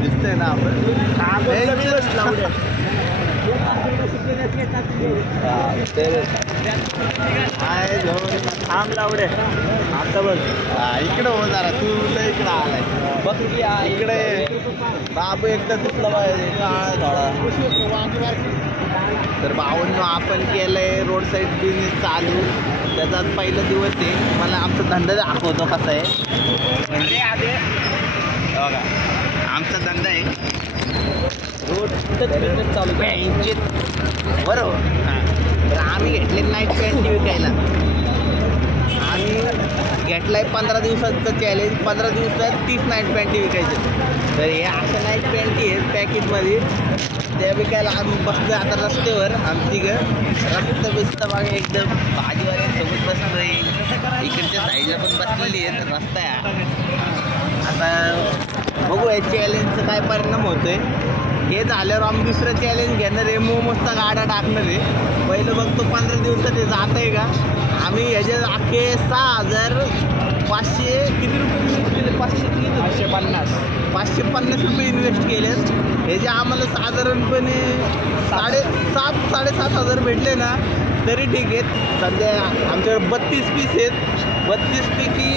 दिसतंय ना आपण थांब लावडे आता बघ इकडे हो जरा तू इकडे आलाय बघ इकडे बाबू एकदा दिसला पाहिजे थोडा तर भाऊंनो आपण केलंय रोड साईड बिझनेस चालू त्याचा पहिला दिवस आहे मला आमचा धंदा दाखवतो कसा आहे बघा आमचा धंदा आहे रोड चालू बरोबर तर आम्ही घेतले नाईट पॅन्ट विकायला आम्ही घेतलाय 15 दिवसाचं चॅलेंज 15 दिवसात 30 नाईट पॅन्टी विकायचे तर हे अशा नाईट पॅन्टी आहेत पॅकेटमध्ये त्या विकायला आम्ही बसलो आता रस्त्यावर आमची रस्ता बिस्ता बघा एकदम भाजीवाल्यांसोबत बसलो आहे इकडच्या साईडला पण बसलेली आहेत रस्ता आहे आता बघू या चॅलेंजचा काय परिणाम होतोय हे झाल्यावर आम्ही दुसरं चॅलेंज घेणार आहे मोमोजचा गाडा टाकणार आहे पहिलं बघतो 15 दिवसात हे जात आहे का आम्ही ह्याच्यात अख्खे 6,500 किती रुपये इन्व्हेस्ट केले 550 रुपये इन्व्हेस्ट केले ह्याचे आम्हाला साधारणपणे 7,500 भेटले ना तरी ठीक आहेत सध्या आमच्याकडे 32 पीस आहेत 32 पैकी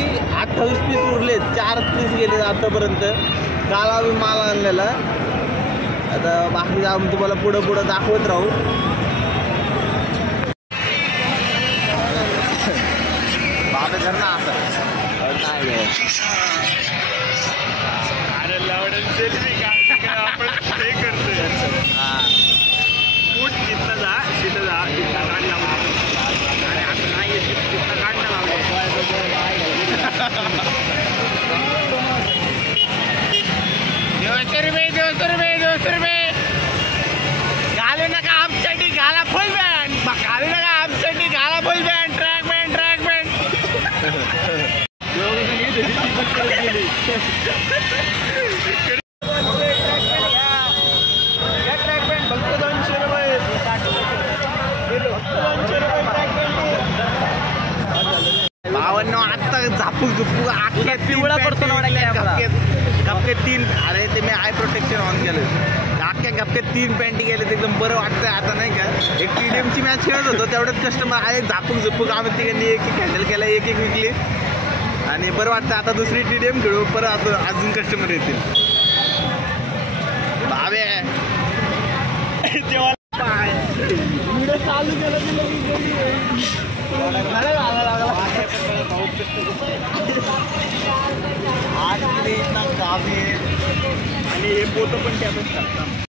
28 पीस उरलेत 4 पीस गेले आतापर्यंत काल आम्ही माल आणलेला आता बाकी आम्ही तुम्हाला पुढं दाखवत राहू बाबा घर ना आता आपण ते करतोय फूट तिथं जा तिथं काढला आणि आता नाही तिथं काढणं लावलं 200 रुपये घालू नका आमच्यासाठी घाला फुल बँड घालू नका आमच्यासाठी घाला फुल बँड ट्रॅक बँड भावांनो आत्ता झापूक अख्ख्या पिवळा करतो ना गप्पे 3 अरे ते मी आय प्रोटेक्शन ऑन केलं अख्ख्या गप्पे 3 पॅन्टी गेले एकदम बरं वाटतंय आता नाही का एक TDMची मॅच खेळत होतो तेवढंच कस्टमर आहे झापूक आम्ही तिघांनी एक हँडल केला एक विकली आणि बरं वाटतं आता दुसरी TDM खेळू परत अजून कस्टमर येतील भावे व्हिडिओ चालू केला आणि हे पोतं पण त्यातच टाकतात